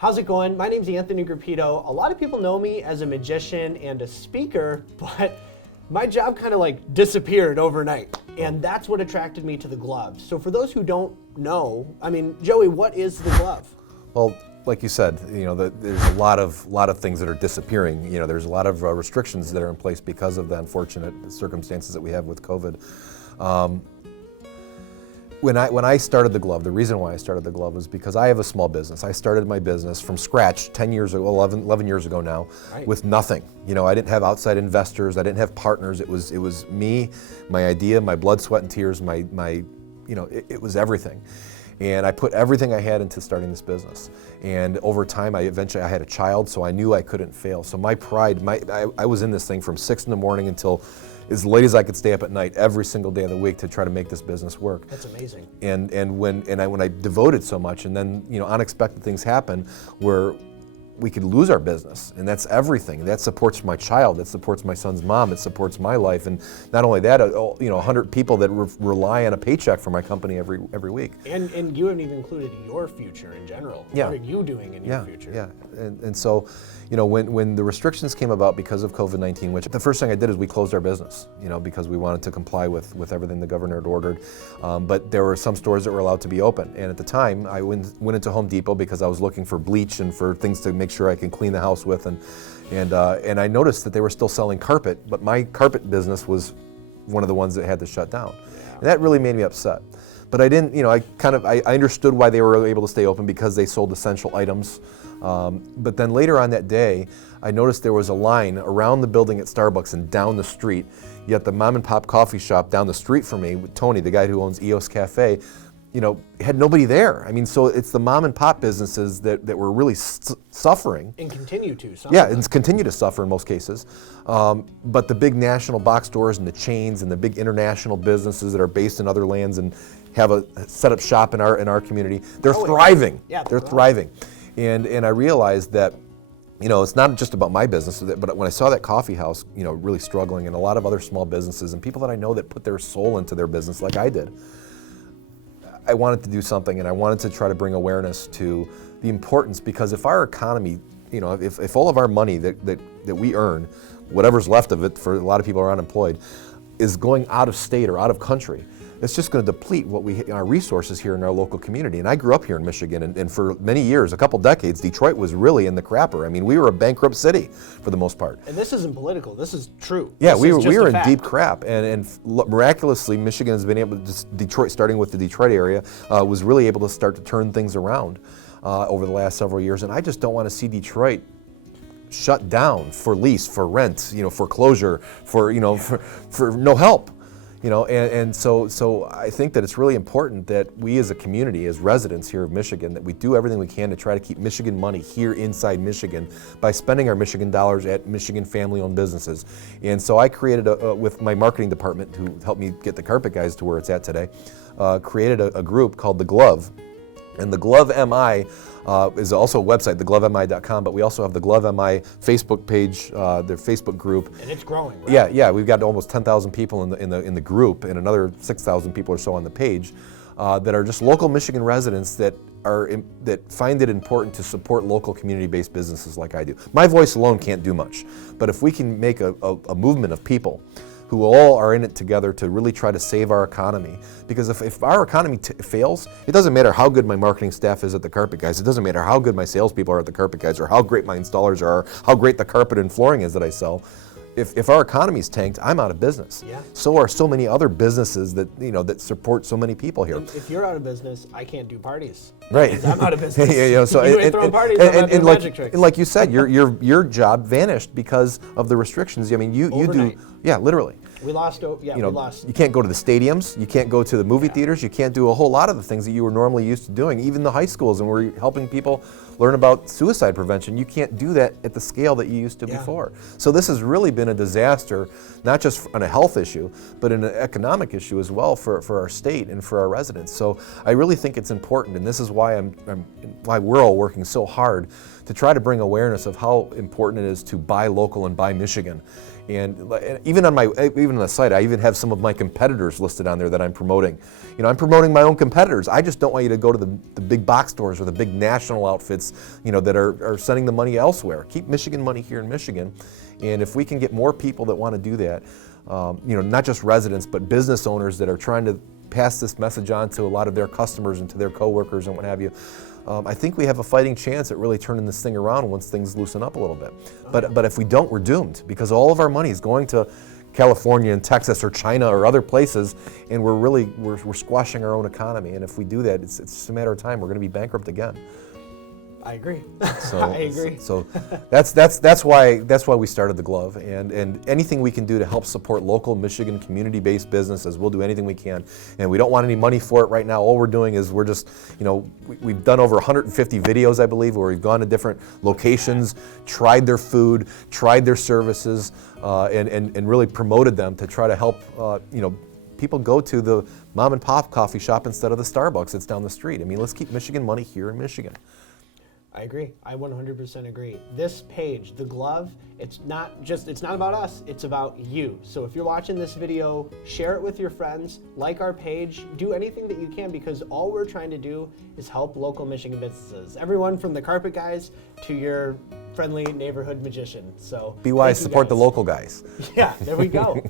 How's it going? My name's Anthony Grupido. A lot of people know me as a magician and a speaker, but my job kind of like disappeared overnight. And that's what attracted me to the glove. So for those who don't know, I mean, Joey, what is the glove? Well, like you said, there's a lot of things that are disappearing. There's a lot of restrictions that are in place because of the unfortunate circumstances that we have with COVID. When I started the glove, the reason why I started the glove was because I have a small business. I started my business from scratch 10 years ago, 11 years ago now, right, with nothing. I didn't have outside investors. I didn't have partners. It was me, my idea, my blood, sweat, and tears. It was everything. And I put everything I had into starting this business. And over time, I had a child, so I knew I couldn't fail. So my pride, I was in this thing from 6 in the morning until as late as I could stay up at night every single day of the week to try to make this business work. That's amazing. And when I devoted so much, and then unexpected things happen where we could lose our business, and that's everything. That supports my child, that supports my son's mom, it supports my life, and not only that, 100 people that rely on a paycheck from my company every week. And you haven't even included your future in general. Yeah. What are you doing in your future? Yeah, and so, when the restrictions came about because of COVID-19, which the first thing I did is we closed our business, because we wanted to comply with everything the governor had ordered. But there were some stores that were allowed to be open, and at the time, I went into Home Depot because I was looking for bleach and for things to make sure I can clean the house with, and I noticed that they were still selling carpet, but my carpet business was one of the ones that had to shut down. Yeah. And that really made me upset. But I didn't, I understood why they were able to stay open because they sold essential items. But then later on that day, I noticed there was a line around the building at Starbucks and down the street, yet the mom and pop coffee shop down the street from me, with Tony, the guy who owns EOS Cafe, had nobody there. I mean, so it's the mom and pop businesses that were really suffering. And continue to. And continue to suffer in most cases. But the big national box stores and the chains and the big international businesses that are based in other lands and have set up shop in our community, they're thriving. Yeah, they're thriving. And I realized that, it's not just about my business, but when I saw that coffee house, really struggling, and a lot of other small businesses and people that I know that put their soul into their business like I did, I wanted to do something, and I wanted to try to bring awareness to the importance, because if our economy, if all of our money that we earn, whatever's left of it, for a lot of people who are unemployed, is going out of state or out of country, it's just going to deplete our resources here in our local community. And I grew up here in Michigan, and for many years, a couple decades, Detroit was really in the crapper. I mean, we were a bankrupt city for the most part. And this isn't political. This is true. Yeah, we were in deep crap, and miraculously, Michigan has been able to, Detroit, starting with the Detroit area, was really able to start to turn things around over the last several years. And I just don't want to see Detroit shut down for lease, for rent, foreclosure, for no help. And so I think that it's really important that we as a community, as residents here of Michigan, that we do everything we can to try to keep Michigan money here inside Michigan by spending our Michigan dollars at Michigan family-owned businesses. And so I created, with my marketing department, who helped me get the Carpet Guys to where it's at today, created a group called The Glove. And The Glove MI is also a website, theglovemi.com, but we also have the Glove MI Facebook page, their Facebook group. And it's growing, right? Yeah, we've got almost 10,000 people in the group, and another 6,000 people or so on the page that are just local Michigan residents that find it important to support local community-based businesses like I do. My voice alone can't do much, but if we can make a movement of people who all are in it together to really try to save our economy. Because if our economy fails, it doesn't matter how good my marketing staff is at the Carpet Guys, it doesn't matter how good my salespeople are at the Carpet Guys, or how great my installers are, how great the carpet and flooring is that I sell. If our economy's tanked, I'm out of business. Yeah. So are so many other businesses that support so many people here. And if you're out of business, I can't do parties. Right. I'm out of business. So you ain't throwing parties, I'm not doing magic tricks. And like you said, your job vanished because of the restrictions. I mean, you do. Yeah, literally. We lost. We lost. You can't go to the stadiums. You can't go to the movie theaters. You can't do a whole lot of the things that you were normally used to doing. Even the high schools, and we're helping people learn about suicide prevention. You can't do that at the scale that you used to before. So this has really been a disaster, not just on a health issue, but an economic issue as well for our state and for our residents. So I really think it's important, and this is why why we're all working so hard to try to bring awareness of how important it is to buy local and buy Michigan. And even on the site, I even have some of my competitors listed on there that I'm promoting. You know, I'm promoting my own competitors. I just don't want you to go to the big box stores or the big national outfits, you know, that are sending the money elsewhere. Keep Michigan money here in Michigan. And if we can get more people that want to do that, you know, not just residents, but business owners that are trying to pass this message on to a lot of their customers and to their coworkers and what have you, I think we have a fighting chance at really turning this thing around once things loosen up a little bit. But if we don't, we're doomed, because all of our money is going to California and Texas or China or other places, and we're squashing our own economy. And if we do that, it's just a matter of time. We're going to be bankrupt again. I agree. So, I agree. So that's why we started the Glove, and anything we can do to help support local Michigan community-based businesses, we'll do anything we can. And we don't want any money for it right now. All we're doing is we're just, you know, we've done over 150 videos, I believe, where we've gone to different locations, tried their food, tried their services, and really promoted them to try to help, you know, people go to the mom and pop coffee shop instead of the Starbucks that's down the street. I mean, let's keep Michigan money here in Michigan. I agree. I 100% agree. This page, The Glove, it's not about us, it's about you. So if you're watching this video, share it with your friends, like our page, do anything that you can, because all we're trying to do is help local Michigan businesses. Everyone from the carpet guys to your friendly neighborhood magician. So be wise, support the local guys. Yeah, there we go.